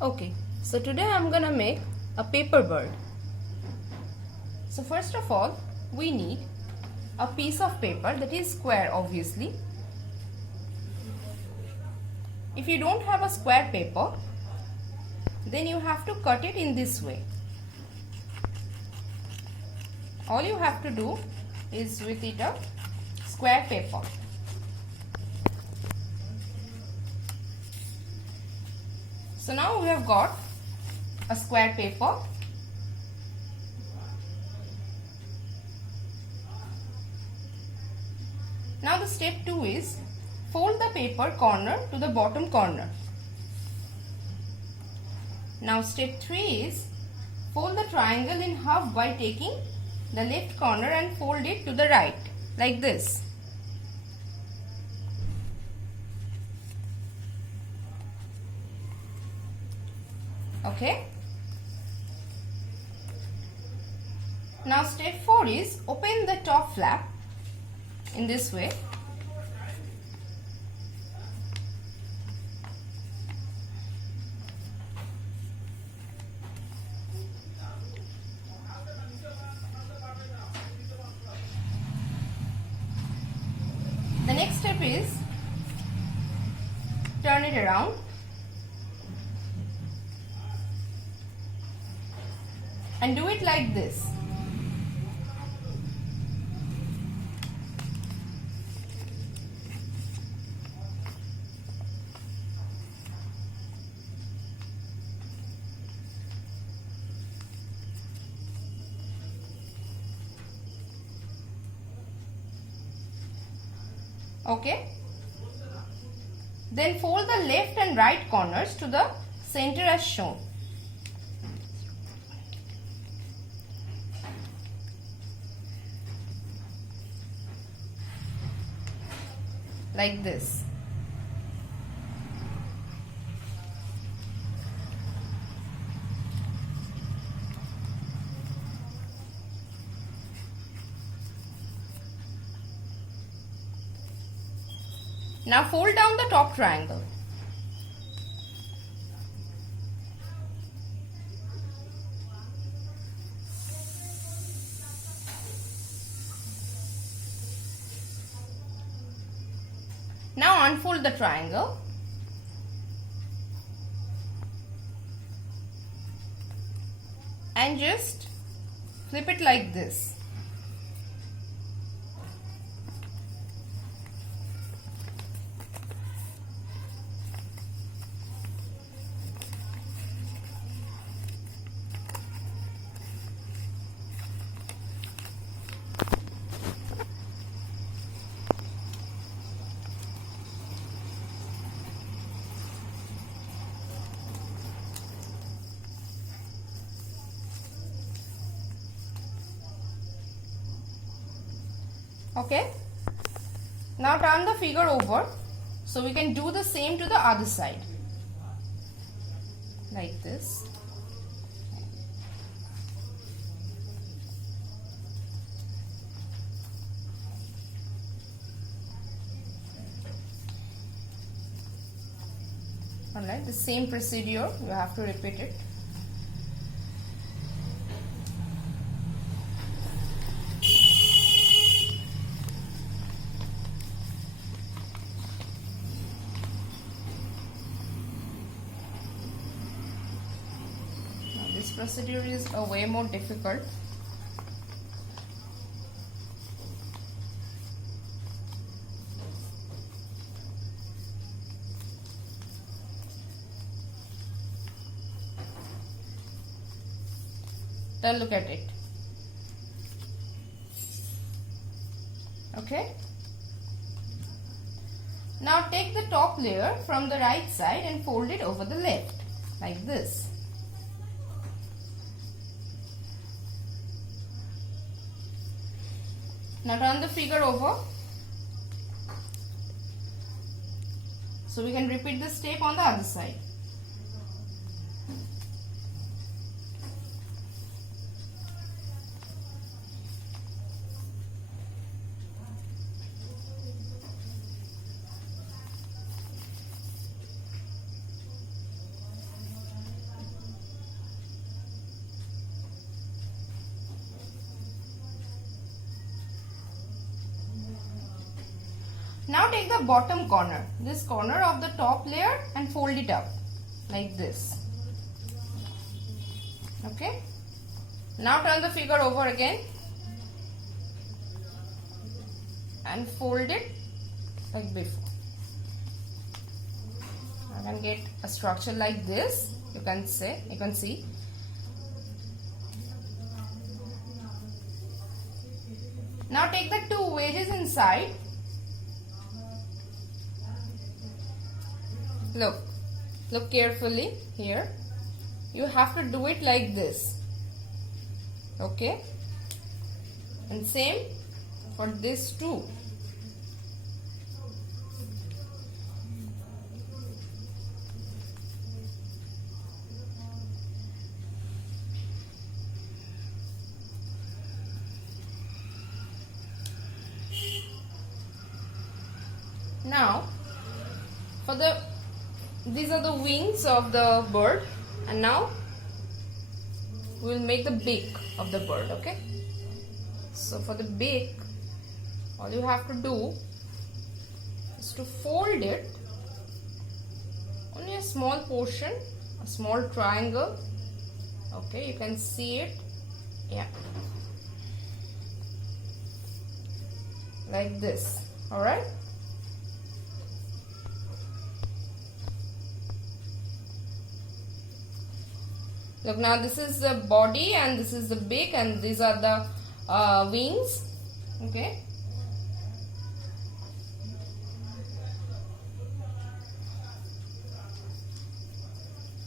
Okay, so today I'm gonna make a paper bird. So first of all, we need a piece of paper that is square, obviously. If you don't have a square paper, then you have to cut it in this way. All you have to do is with it a square paper. So now we have got a square paper. Now the step 2 is fold the paper corner to the bottom corner. Now step 3 is fold the triangle in half by taking the left corner and fold it to the right, like this. Okay. Now step 4 is open the top flap in this way. The next step is turn it around. And do it like this. Okay. Then fold the left and right corners to the center as shown. Like this. Now fold down the top triangle. Now unfold the triangle. And just flip it like this. Okay. Now turn the figure over so we can do the same to the other side. Like this. Alright, the same procedure, you have to repeat it. This procedure is a way more difficult. Now look at it. Okay. Now take the top layer from the right side and fold it over the left, like this. Now turn the figure over so we can repeat this step on the other side. Now take the bottom corner, this corner of the top layer, and fold it up like this. Okay. Now turn the figure over again and fold it like before. I can get a structure like this. You can see. Now take the two wedges inside. Look carefully here. You have to do it like this. Okay? And same for this too. Now, these are the wings of the bird, and now we will make the beak of the bird. Okay. So for the beak, all you have to do is to fold it only a small portion, a small triangle. Okay, you can see it. Yeah, like this. All right. Look, now this is the body and this is the beak and these are the wings. Okay.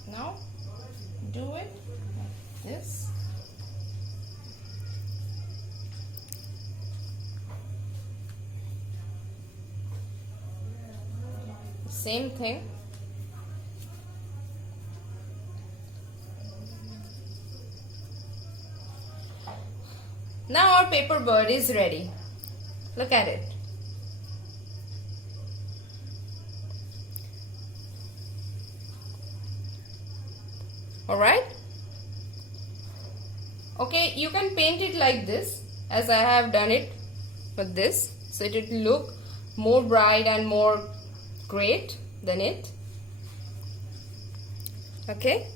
Now do it like this. Same thing. Now our paper bird is ready. Look at it. Alright? Okay, you can paint it like this, as I have done it with this. So it will look more bright and more great than it. Okay?